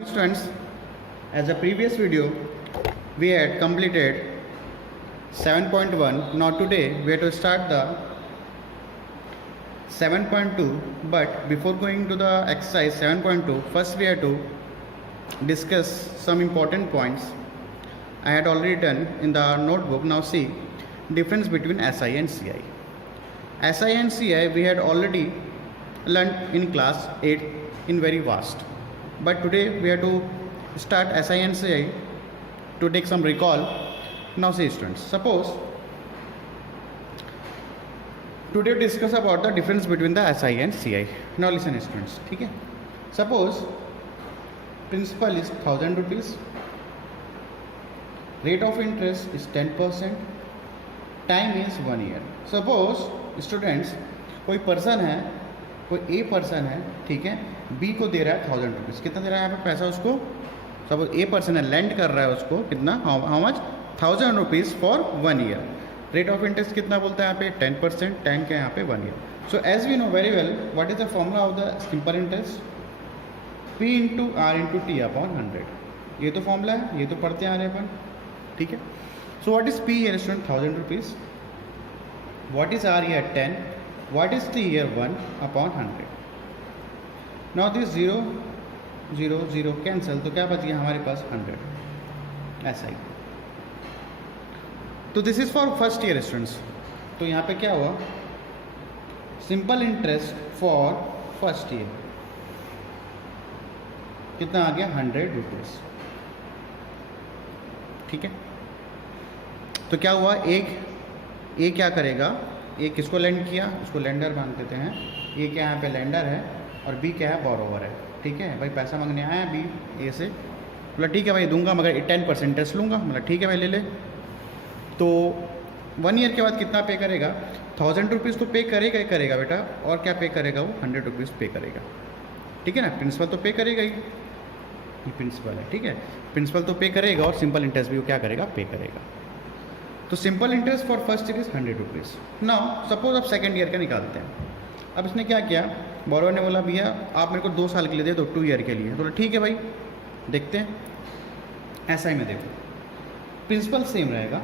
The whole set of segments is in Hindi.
Students, as a previous video, we had completed 7.1. Now today we have to start the 7.2. But before going to the exercise 7.2, first we have to discuss some important points I had already done in the notebook. Now see, difference between SI and CI. SI and CI we had already learned in class 8 in very vast. But today we have to start SI and CI to take some recall. Now see students, suppose today we discuss about the difference between the SI and CI. Now listen students, okay? Suppose principal is 1000 rupees, rate of interest is 10%, time is 1 year. Suppose students कोई पर्सन है, कोई ए पर्सन है, ठीक है, बी को दे रहा है 1000 रुपीज़. कितना दे रहा है यहाँ पे पैसा उसको? सपोज ए पर्सन है, लैंड कर रहा है उसको कितना, how much, 1000 rupees for 1 year. Rate of interest कितना बोलता है यहाँ पे? 10%. टाइम क्या है यहाँ पे? 1 year. So as we know very well what is the formula of the simple interest? P into R into T upon 100. ये तो फॉर्मूला है, ये तो पढ़ते आ रहे हैं अपन, ठीक है. So what is P year student? 1000 rupees. What is R year? 10. What is the year? 1 upon 100. Now this 0 0 0 cancel, तो क्या बच गया हमारे पास? 100. ऐसा ही. तो this is for first year students. तो यहाँ पे क्या हुआ? Simple interest for first year कितना आ गया? 100 रुपीज़. ठीक है. तो क्या हुआ? एक क्या करेगा? ए किसको लेंड किया? उसको लेंडर मान देते हैं. ए क्या यहाँ पे लेंडर है और बी क्या है? बोरोवर है. ठीक है भाई, पैसा मांगने आया बी ए से, बोला ठीक है भाई दूंगा मगर 10% इंटरेस्ट लूँगा. मतलब ठीक है भाई ले ले. तो 1 ईयर के बाद कितना पे करेगा? 1000 रुपीज़ तो पे करेगा ही करेगा बेटा. और क्या पे करेगा वो? 100 रुपीज़ पे करेगा. ठीक है ना. प्रिंसिपल तो पे करेगा ही, ये प्रिंसिपल है. ठीक है, प्रिंसिपल तो पे करेगा और सिंपल इंटरेस्ट भी वो क्या करेगा? पे करेगा. तो simple interest for first year is 100 rupees. Now suppose आप सेकेंड ईयर का निकालते हैं. अब इसने क्या किया? बोरोवर ने बोला भैया आप मेरे को 2 साल के लिए दे दो, 2 ईयर के लिए. तो ठीक है भाई देखते हैं. ऐसा ही में देखो, प्रिंसिपल सेम रहेगा.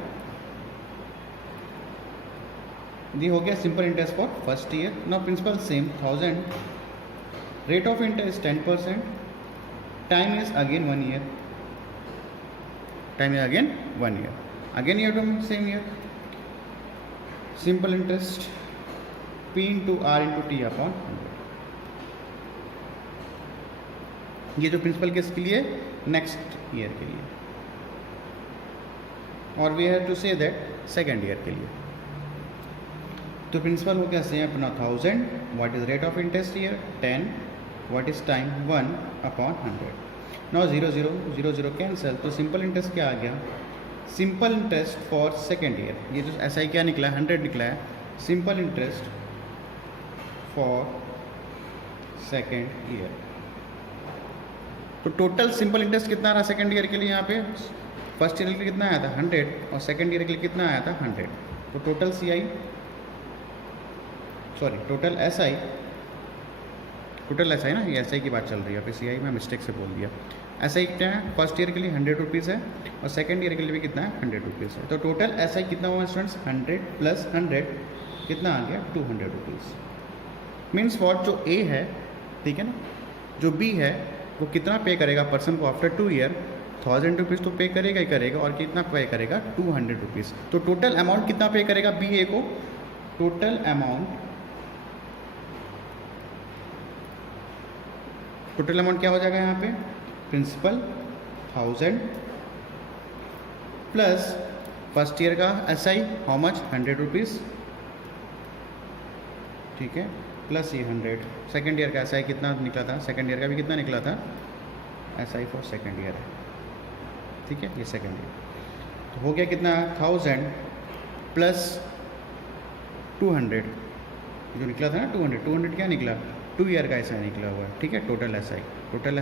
ये हो गया simple interest for first year. Now principal same 1000, rate of interest 10%, time is again 1 year. Time is again 1 year. Again you have to make same here. Simple interest P into R into T upon 100. ये जो प्रिंसिपल किसके लिए? नेक्स्ट ईयर के लिए. और we have to say that second year के लिए. तो प्रिंसिपल हो गया सेम अपना 1000. What is rate of interest year? 10. What is time? 1 upon 100. Now 0 0 0 0 cancel. तो सिंपल इंटरेस्ट क्या आ गया? Simple interest for second year. ये जो ऐसा ही क्या निकला है? 100 निकला है. Simple interest for second year. तो टोटल सिंपल इंटरेस्ट कितना आ रहा सेकेंड ईयर के लिए? यहाँ पे फर्स्ट ईयर के लिए कितना आया था? 100. और सेकेंड ईयर के लिए कितना आया था? 100. तो total C I, sorry total S I, total S I ना, ये एस आई की बात चल रही है. फिर सी आई में मिस्टेक से बोल दिया. ऐसा ही क्या है? फर्स्ट ईयर के लिए 100 रुपीज़ है और सेकेंड ईयर के लिए भी कितना है? 100 रुपीज़ है. तो टोटल ऐसा ही कितना हुआ स्टूडेंट्स? 100 प्लस 100 कितना आ गया? 200 रुपीज़. मीन्स वॉट जो ए है, ठीक है ना, जो बी है वो कितना पे करेगा पर्सन को आफ्टर 2 ईयर? 1000 रुपीज़ तो पे करेगा ही करेगा. और कितना पे करेगा? 200 रुपीज़. तो टोटल अमाउंट कितना पे करेगा बी ए को? टोटल अमाउंट क्या हो जाएगा यहाँ पे? प्रिंसिपल 1000 प्लस फर्स्ट ईयर का S I how much? 100 rupees. ठीक है, प्लस ये 100. सेकेंड ईयर का एस आई कितना निकला था? सेकेंड ईयर का भी कितना निकला था? S I for second year है. ठीक है, ये सेकेंड ईयर. तो हो गया कितना? 1000 प्लस 200 जो निकला था ना, 200 क्या निकला? 2 ईयर का एस आई निकला हुआ है. ठीक है, टोटल एस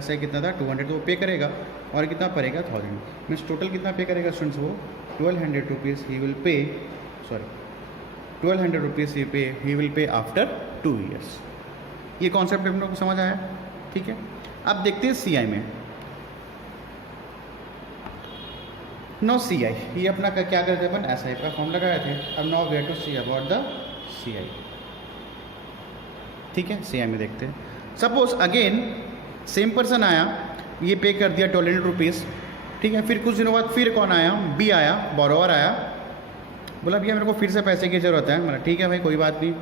आई कितना था? 200. तो वो पे करेगा और कितना पड़ेगा? 1000. मीन्स टोटल कितना पे करेगा स्टूडेंट्स? वो 1200 रुपीज़ ही विल पे, सॉरी 1200 रुपीज़ ही विल पे आफ्टर 2 ईयर्स. ये कॉन्सेप्ट हम लोग को समझ आया. ठीक है, अब देखते हैं सी आई में. नो सी आई, ये अपना क्या करते अपन एस आई का फॉर्म लगाए थे। अब now we to see about the C I. ठीक है, सी आई में देखते हैं। सपोज अगेन सेम पर्सन आया, ये पे कर दिया 1200 रुपीज़। ठीक है, फिर कुछ दिनों बाद फिर कौन आया, बी आया, बोरोवर आया, बोला भैया मेरे को फिर से पैसे की ज़रूरत है। मतलब ठीक है भाई कोई बात नहीं।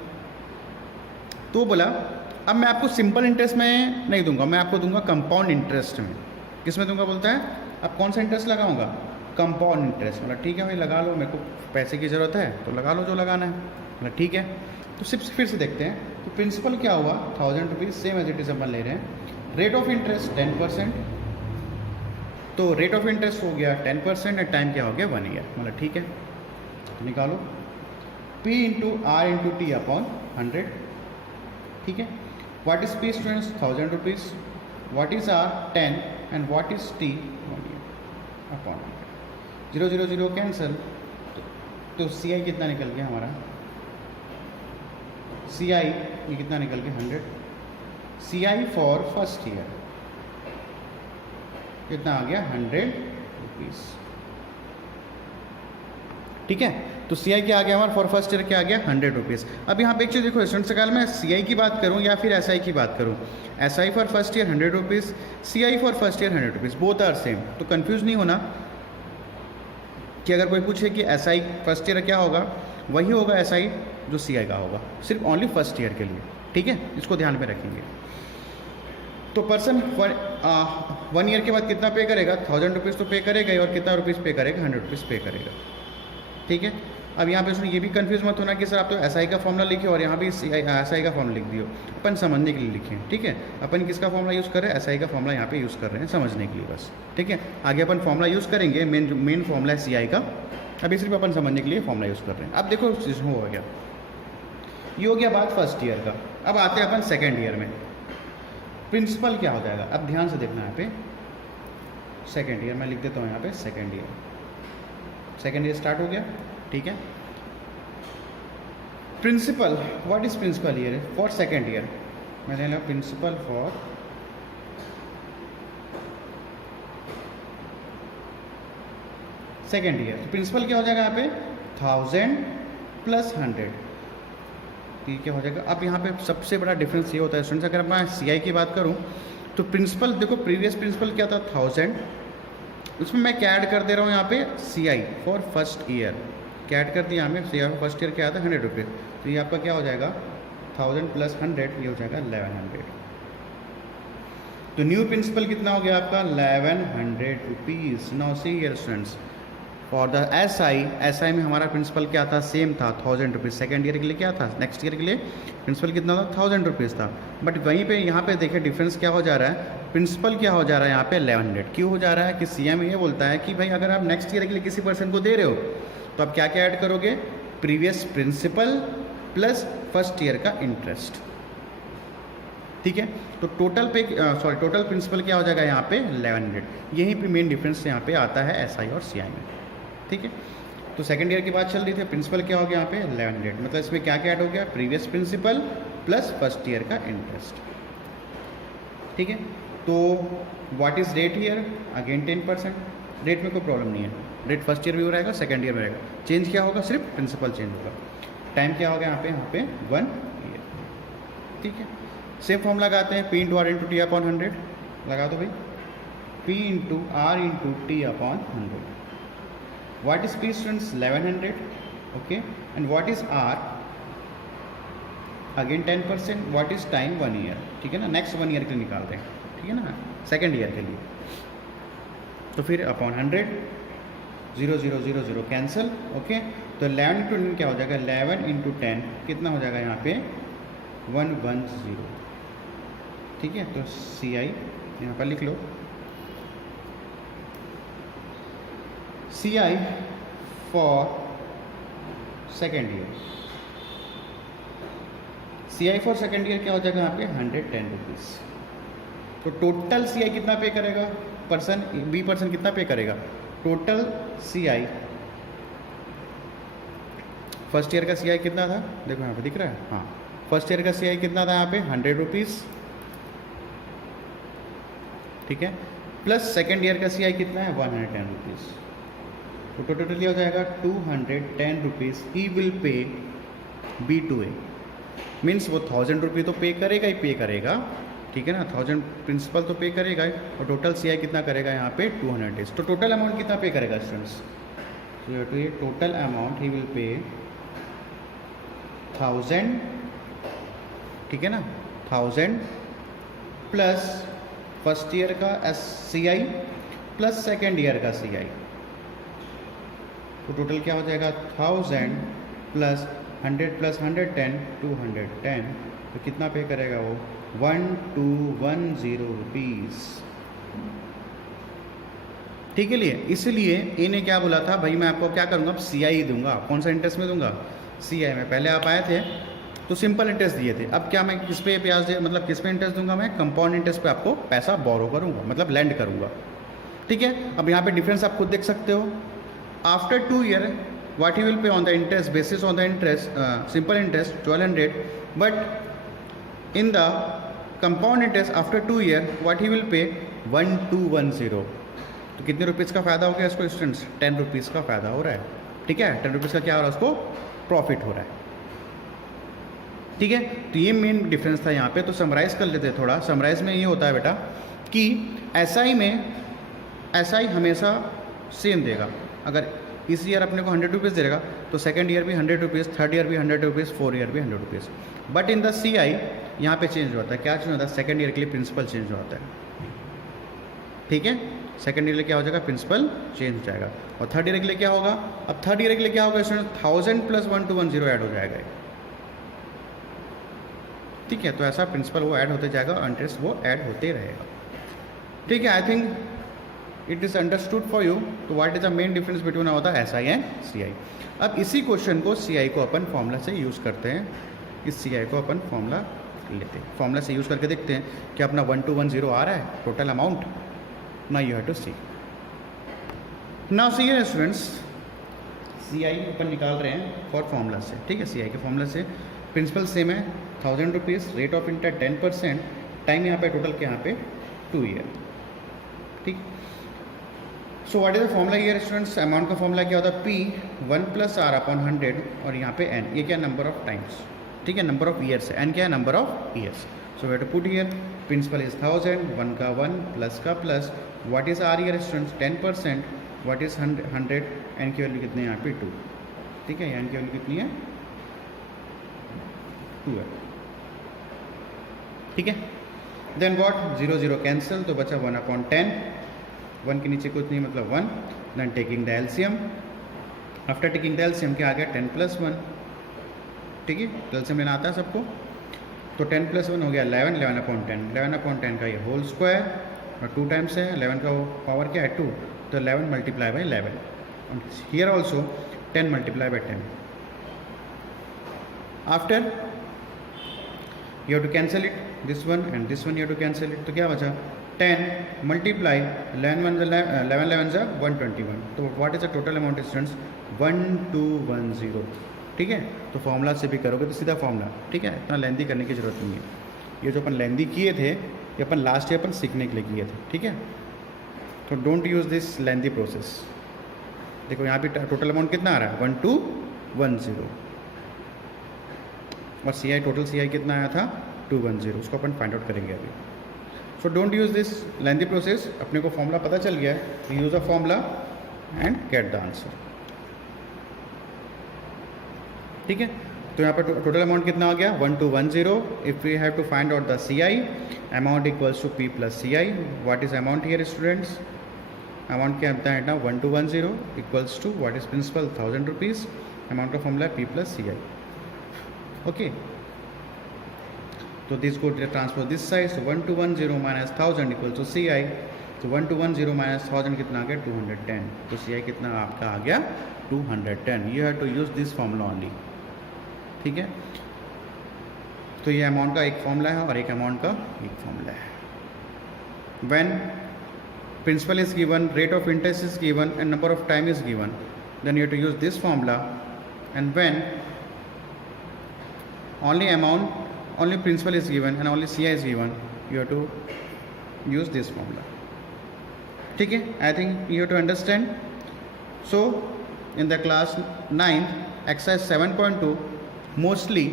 तो बोला अब मैं आपको सिंपल इंटरेस्ट में नहीं दूंगा, मैं आपको दूंगा कंपाउंड इंटरेस्ट में। किस में दूंगा बोलता है, अब कौन सा इंटरेस्ट लगाऊंगा, कंपाउंड इंटरेस्ट। मतलब ठीक है भाई लगा लो, मेरे को पैसे की ज़रूरत है तो लगा लो जो लगाना है। मतलब ठीक है, तो सिर्फ फिर से देखते हैं। तो प्रिंसिपल क्या हुआ 1000 rupees, same as it is अपन ले रहे हैं। रेट ऑफ इंटरेस्ट 10%, तो रेट ऑफ इंटरेस्ट हो गया 10% एंड टाइम क्या हो गया 1 ईयर। मतलब ठीक है, तो निकालो P into R into T upon 100। ठीक है, what is P students 1000 rupees, what is R 10 and what is T 1 year upon 0 0 0 cancel. तो सी आई कितना निकल गया हमारा, सी आई ये कितना निकल गया 100। सी आई फॉर फर्स्ट ईयर कितना आ गया 100 रुपीज़। ठीक है, तो सी आई क्या आ गया हमारा फॉर फर्स्ट ईयर क्या आ गया 100 रुपीज़। अब यहाँ पे एक चीज़ देखो स्टूडेंट्स, अगर मैं सी आई की बात करूँ या फिर एस आई की बात करूँ, S I for first year 100 rupees, C I for first year 100 rupees, both are same. तो कंफ्यूज नहीं होना कि अगर कोई पूछे कि एस आई फर्स्ट ईयर क्या होगा, वही होगा एस आई जो सी आई का होगा, सिर्फ ओनली फर्स्ट ईयर के लिए। ठीक है, इसको ध्यान में रखेंगे। तो पर्सन 1 ईयर के बाद कितना पे करेगा, 1000 रुपीज़ तो पे करेगा ही, और कितना रुपीज़ पे करेगा 100 रुपीज़ पे करेगा। ठीक है, अब यहाँ पे उसमें ये भी कंफ्यूज मत होना कि सर आप तो एस आई का फॉर्मूला लिखे और यहाँ भी एस आई का फॉर्मूला लिख दियो। अपन समझने के लिए लिखें। ठीक है, अपन किसका फॉर्मूला यूज़ कर रहे हैं, एस आई का फॉर्मूला यहाँ पे यूज़ कर रहे हैं समझने के लिए बस। ठीक है, आगे अपन फॉर्मूला यूज़ करेंगे, मेन फॉर्मूला है सी आई का, अभी सिर्फ अपन समझने के लिए फॉर्मूला यूज़ कर रहे हैं। अब देखो हो गया, ये हो गया बात फर्स्ट ईयर का। अब आते हैं अपन सेकेंड ईयर में। प्रिंसिपल क्या हो जाएगा, अब ध्यान से देखना यहाँ पे सेकेंड ईयर, मैं लिख देता हूँ यहाँ पे सेकेंड ईयर स्टार्ट हो गया। ठीक है, principal, what is principal year for second year, मैं लेना प्रिंसिपल फॉर सेकेंड ईयर। तो प्रिंसिपल क्या हो जाएगा यहाँ पे 1000 प्लस 100, ठीक है हो जाएगा। अब यहाँ पे सबसे बड़ा डिफरेंस ये होता है स्टूडेंट्स, अगर मैं सी आई की बात करूँ तो प्रिंसिपल देखो, प्रीवियस प्रिंसिपल क्या था 1000, उसमें मैं क्या ऐड कर दे रहा हूँ यहाँ पे सी आई फॉर फर्स्ट ईयर, क्या ऐड कर दिया हमें, सी आई फर्स्ट ईयर क्या आता है 100 रुपीज़। तो ये आपका क्या हो जाएगा 1000 प्लस 100, ये हो जाएगा 1100। तो न्यू प्रिंसिपल कितना हो गया आपका 1100 rupees. Now see here students, for the S I में हमारा प्रिंसिपल क्या था, सेम था 1000 रुपीज़। सेकेंड ईयर के लिए क्या था, नेक्स्ट ईयर के लिए प्रिंसिपल कितना था 1000 रुपीज़ था। बट वहीं पे यहाँ पे देखिए डिफरेंस क्या हो जा रहा है, प्रिंसिपल क्या हो जा रहा है यहाँ पे 1100। क्यों हो जा रहा है कि सी एम ये बोलता है कि भाई अगर आप नेक्स्ट ईयर के लिए किसी पर्सन को दे रहे हो तो आप क्या क्या ऐड करोगे, previous principal plus first year का इंटरेस्ट। ठीक है, तो टोटल प्रिंसिपल क्या हो जाएगा यहाँ पे 1100। यहीं पे मेन डिफरेंस यहाँ पे आता है एस आई और सी आई में। ठीक है, तो सेकंड ईयर की बात चल रही थी, प्रिंसिपल क्या हो गया यहाँ पे 1100, मतलब इसमें क्या क्या ऐड हो गया, previous principal plus first year का इंटरेस्ट। ठीक है, तो what is rate year, again 10%। Rate में कोई प्रॉब्लम नहीं है, रेट फर्स्ट ईयर भी हो रहेगा सेकंड ईयर में रहेगा, चेंज क्या होगा, सिर्फ प्रिंसिपल चेंज होगा। टाइम क्या होगा यहाँ पे 1 ईयर। ठीक है, सेम फॉर्म लगाते हैं, P into R into T upon 100 लगा दो भाई, P into R into T upon 100। What is P students 1100, okay, and what is R, again 10%, what is time 1 year। ठीक है ना, नेक्स्ट 1 ईयर के लिए निकालते हैं। ठीक है ना, सेकेंड ईयर के लिए, तो फिर अपॉन 100, 0 0 0 0 कैंसिल। ओके, तो 11 इंटू 10 क्या हो जाएगा, 11 इंटू 10 कितना हो जाएगा यहाँ पे 110। ठीक है, तो सी आई यहाँ पर लिख लो, C I for second year, C I for second year क्या हो जाएगा यहाँ पे 110 रुपीज़। तो टोटल सी आई कितना पे करेगा, पर्सन बी पर्सन कितना पे करेगा, टोटल सी आई फर्स्ट ईयर का सी आई कितना था, देखो यहाँ पे दिख रहा है, हाँ फर्स्ट ईयर का सी आई कितना था यहाँ पे 100 रुपीज़। ठीक है, प्लस सेकेंड ईयर का सी आई कितना है 110 रुपीज़। तो टोटल क्या हो जाएगा 210 rupees he will pay B to A, means वो 1000 रुपये तो पे करेगा ही पे करेगा, ठीक है ना, 1000 प्रिंसिपल तो पे करेगा ही, और टोटल सी आई कितना करेगा यहाँ पे 200 डेज। तो टोटल अमाउंट कितना पे करेगा स्टूडेंट्स, तो ये टोटल अमाउंट ही विल पे 1000, ठीक है ना, 1000 प्लस फर्स्ट ईयर का SCI प्लस सेकेंड ईयर का CI, तो टोटल क्या हो जाएगा 1000 प्लस 100 प्लस 110 210, तो कितना पे करेगा वो 1210 रुपीज़, ठीक है लिए। इसलिए इन्हें क्या बोला था भाई मैं आपको क्या करूँगा, अब CI दूंगा। कौन सा इंटरेस्ट में दूंगा, CI में। पहले आप आए थे तो सिंपल इंटरेस्ट दिए थे, अब क्या मैं किस पे ब्याज दे मतलब किस पे इंटरेस्ट दूंगा, मैं कंपाउंड इंटरेस्ट पे आपको पैसा बोरो करूंगा, मतलब लैंड करूंगा, ठीक है। अब यहाँ पे डिफरेंस आप खुद देख सकते हो। After 2 year what he will पे on the interest basis on the interest simple interest 1200, but in the compound interest after 2 year what he will पे 1210, तो कितने रुपीज़ का फ़ायदा हो गया इसको स्टूडेंट्स, 10 रुपीज़ का फ़ायदा हो रहा है, ठीक है। 10 रुपीज़ का क्या हो रहा है, उसको प्रॉफिट हो रहा है, ठीक है। तो ये मेन डिफरेंस था यहाँ पे। तो समराइज़ कर लेते हैं थोड़ा। समराइज़ में ये होता है बेटा कि SI में SI हमेशा सेम देगा। अगर इस ईयर अपने को 100 रुपीज़ देगा तो सेकेंड ईयर भी 100 रुपीज़, थर्ड ईयर भी 100 रुपीज़, फोर्थ ईयर भी 100 rupees. But in the CI यहाँ पे चेंज होता है। क्या चेंज होता है, सेकेंड ईयर के लिए प्रिंसिपल चेंज होता है, ठीक है। सेकेंड ईयर के लिए क्या हो जाएगा, प्रिंसिपल चेंज हो जाएगा। और थर्ड ईयर के लिए क्या होगा, अब थर्ड ईयर के लिए क्या होगा स्टूडेंट, 1000 प्लस 1210 ऐड हो जाएगा, ठीक है। तो ऐसा प्रिंसिपल वो ऐड होते जाएगा, इंटरेस्ट वो ऐड होते रहेगा, ठीक है। I think it is understood for you. तो what is the main difference between होता है SI एंड CI। अब इसी क्वेश्चन को CI को अपन फॉर्मूला से यूज़ करते हैं। इस CI को अपन फॉर्मूला लेते हैं, फॉर्मूला से यूज़ करके देखते हैं कि अपना 1210 आ रहा है total amount. Now you have to see, now see है स्टूडेंट्स, CI अपन निकाल रहे हैं फॉर फॉर्मूला से, ठीक है। CI के फॉर्मूला से प्रिंसिपल सेम है 1000 rupees, rate of interest 10%, time यहाँ पे टोटल के यहाँ पे 2 ईयर, ठीक। सो what is the formula here students, amount का फॉर्मूला क्या होता है P 1 + R अपॉन 100, और यहाँ पे N, ये क्या नंबर ऑफ टाइम्स, ठीक है, नंबर ऑफ ईयर्स है। N क्या है, number of years. So we have to put here principal is 1000, 1 का 1 प्लस का plus, what is R here students 10%, what is 100, N की वैल्यू कितनी है यहाँ पे 2, ठीक है। N की वैल्यू कितनी है 2 है, ठीक है। देन व्हाट 0 0 कैंसिल, तो बचा 1/10, 1 के नीचे कुछ नहीं मतलब 1। Then taking the LCM, after taking the LCM क्या आ गया 10 + 1, ठीक है। एलसीएम लेना आता है सबको, तो 10 + 1 हो गया 11, 11/10, 11/10 का ये होल स्क्वायर, और 2 टाइम्स है 11 का पावर क्या है 2, तो 11 × 11, here also 10 × 10। After you have to cancel it, this one and this one you have to cancel it, तो क्या बचा 10 × 11 11 जा 121, तो what is the total amount students 1210, ठीक है। तो फॉर्मूला से भी करोगे तो सीधा फॉर्मूला, ठीक है, इतना लेंदी करने की जरूरत नहीं है। ये जो अपन लेंदी किए थे ये अपन लास्ट ईयर अपन सीखने के लिए किए थे, ठीक है। तो don't use this lengthy process. देखो यहाँ पे टोटल अमाउंट कितना आ रहा है 1210, और CI टोटल CI कितना आया था 210, उसको अपन फाइंड आउट करेंगे अभी। So don't use this lengthy process, अपने को फॉर्मूला पता चल गया है, use a formula and get the answer, ठीक है। तो यहाँ पर टोटल अमाउंट कितना आ गया 1210। If we have to find out the CI, amount equals to P + CI। What is amount here students, amount क्या होता है ना 1210 equals to what is principal 1000 rupees, amount का फॉर्मूला P + CI, ओके। तो दिस को transfer this side, so 1210 minus 1000 equal to CI, तो 1210 माइनस 1000 कितना आ गया 210, तो CI कितना आपका आ गया 210। You have to use this formula only, ठीक है। तो ये अमाउंट का एक फॉर्मूला है और एक अमाउंट का एक फॉर्मूला है। When principal is given, rate of interest is given and number of time is given, then you have to use this formula, and when only amount, only principal is given and only CI is given, you have to use this formula, ठीक है। I think you have to understand. So in the class 9th exercise 7.2 mostly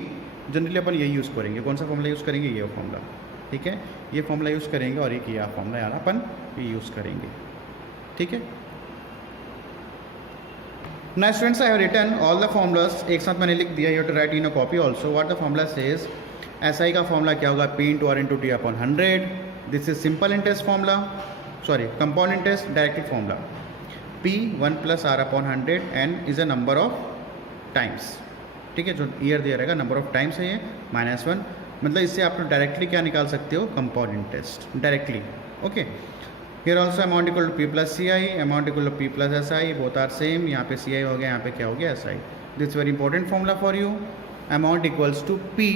generally अपन यही यूज़ करेंगे. कौन सा फॉर्मूला यूज़ करेंगे? ये फॉर्मूला. ठीक है, ये फॉर्मूला यूज़ करेंगे और एक ये फॉर्मूला यार अपन ये यूज़ करेंगे. ठीक है. Now students, I have written all the formulas. एक साथ मैंने लिख दिया. You have to write in a copy also. What the formula says, SI का फॉर्मूला क्या होगा? P into R into T upon 100. This is simple interest formula, sorry compound interest directive formula. P 1 plus R upon 100 and is a number of times. ठीक है, जो ईयर दिया रहेगा नंबर ऑफ टाइम्स है ये -1. मतलब इससे आप डायरेक्टली क्या निकाल सकते हो? Compound interest directly. Okay, here also amount equal to P plus CI, amount equal to P plus SI, both are same. यहाँ पे CI हो गया, यहाँ पे क्या हो गया? SI. This very important formula for you. Amount equals to P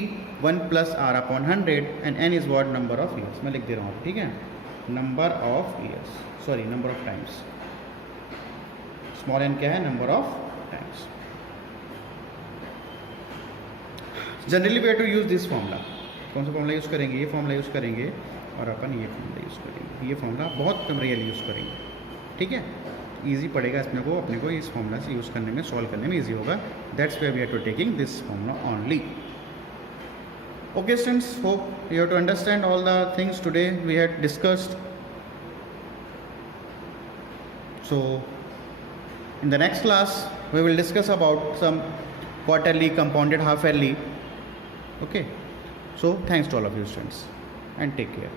1 plus R upon 100 and N is what? Number of years. मैं लिख दे रहा हूँ. ठीक है, number of years, sorry number of times. Small n क्या है? Number of times. Generally we have to use this formula. कौन सा फॉर्मूला यूज़ करेंगे? ये फॉर्मूला यूज़ करेंगे और अपन ये फॉर्मूला यूज़ करेंगे. ये फॉर्मूला बहुत कम रियल यूज़ करेंगे. ठीक है, ईजी पड़ेगा इसमें को, अपने को इस फॉर्मूला से यूज़ करने में, सॉल्व करने में ईजी होगा. That's way we are to taking this formula only. Okay students, hope you have to understand all the things today we had discussed. So in the next class we will discuss about some quarterly, compounded, half yearly. Okay, so thanks to all of you students and take care.